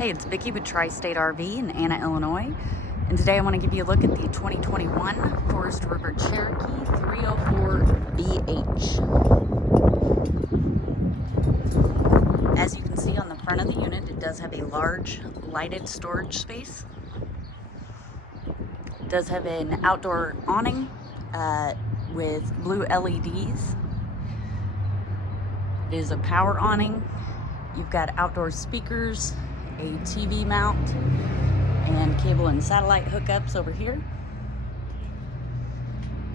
Hey, it's Vicki with Tri-State RV in Anna, Illinois. And today I want to give you a look at the 2021 Forest River Cherokee 304BH. As you can see on the front of the unit, it does have a large lighted storage space. It does have an outdoor awning with blue LEDs. It is a power awning. You've got outdoor speakers, a TV mount, and cable and satellite hookups over here.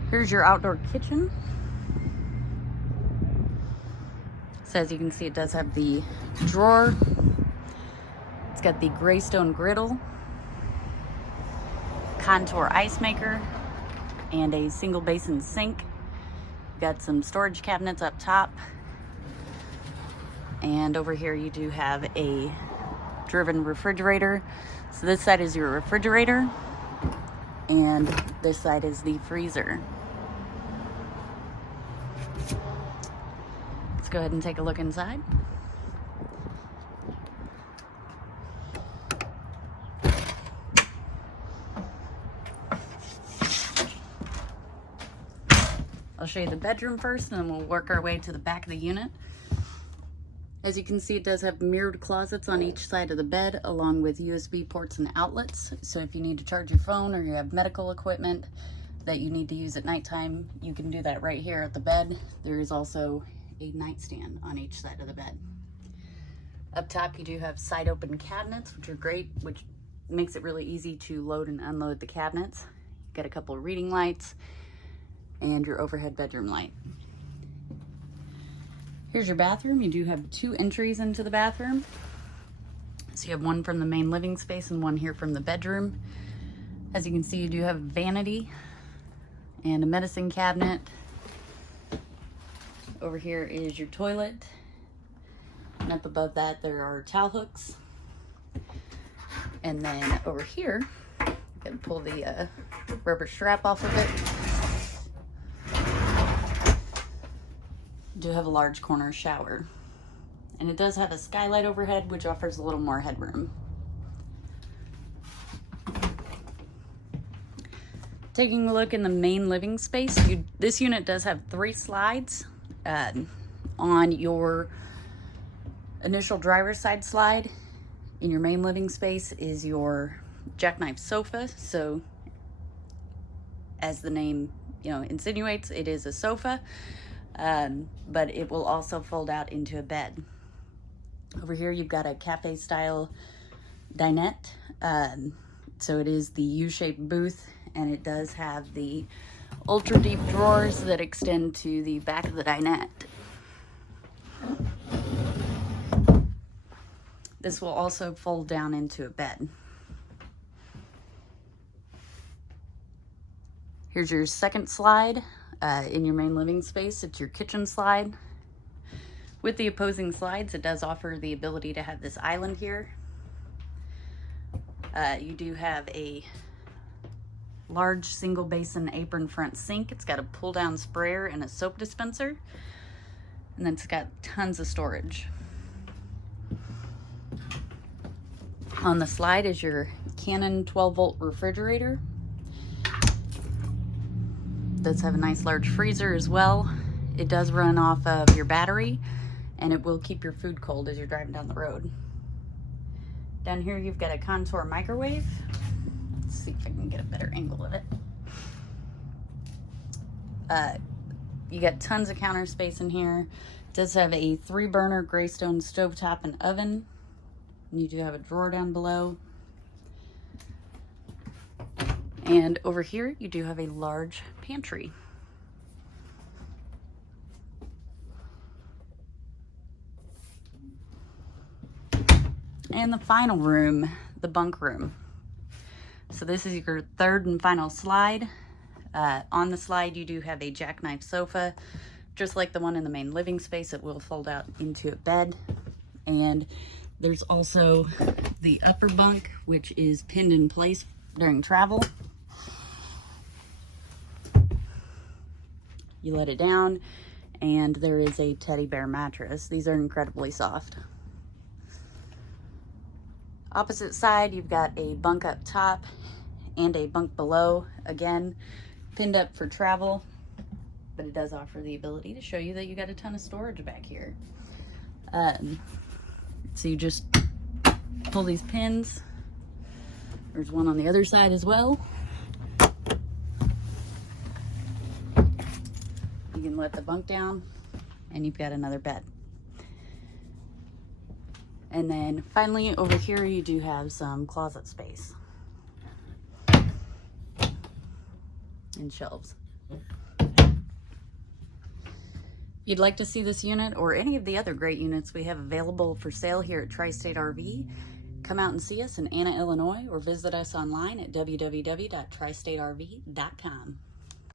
Here's your outdoor kitchen. So as you can see, it does have the drawer. It's got the gray stone griddle, contour ice maker, and a single basin sink. Got some storage cabinets up top. And over here you do have a driven refrigerator. So this side is your refrigerator, and this side is the freezer. Let's go ahead and take a look inside. I'll show you the bedroom first, and then we'll work our way to the back of the unit. As you can see, it does have mirrored closets on each side of the bed, along with USB ports and outlets. So if you need to charge your phone or you have medical equipment that you need to use at nighttime, you can do that right here at the bed. There is also a nightstand on each side of the bed. Up top, you do have side open cabinets, which are great, which makes it really easy to load and unload the cabinets. You've got a couple of reading lights and your overhead bedroom light. Here's your bathroom. You do have two entries into the bathroom. So you have one from the main living space and one here from the bedroom. As you can see, you do have a vanity and a medicine cabinet. Over here is your toilet. And up above that, there are towel hooks. And then over here, you can pull the rubber strap off of it. Do have a large corner shower, and it does have a skylight overhead, which offers a little more headroom. Taking a look in the main living space, this unit does have 3 slides. On your initial driver's side slide in your main living space is your jackknife sofa. So as the name insinuates, it is a sofa. But it will also fold out into a bed. Over here you've got a cafe style dinette. So it is the U-shaped booth, and it does have the ultra deep drawers that extend to the back of the dinette. This will also fold down into a bed. Here's your second slide. In your main living space, it's your kitchen slide. With the opposing slides, it does offer the ability to have this island here. You do have a large single basin apron front sink. It's got a pull down sprayer and a soap dispenser. And then it's got tons of storage. On the slide is your Canon 12-volt refrigerator. Does have a nice large freezer as well. It does run off of your battery, and it will keep your food cold as you're driving down the road. Down here you've got a contour microwave. Let's see if I can get a better angle of it. You got tons of counter space in here. It does have a 3-burner Greystone stovetop and oven. And you do have a drawer down below. And over here, you do have a large pantry. And the final room, the bunk room. So this is your third and final slide. On the slide, you do have a jackknife sofa. Just like the one in the main living space, it will fold out into a bed. And there's also the upper bunk, which is pinned in place during travel. You let it down, and there is a teddy bear mattress. These are incredibly soft. Opposite side, you've got a bunk up top and a bunk below. Again, pinned up for travel, but it does offer the ability to show you that you got a ton of storage back here. So you just pull these pins. There's one on the other side as well. You can let the bunk down and you've got another bed. And then finally over here you do have some closet space and shelves. If you'd like to see this unit or any of the other great units we have available for sale here at Tri-State RV, come out and see us in Anna, Illinois, or visit us online at www.tristaterv.com.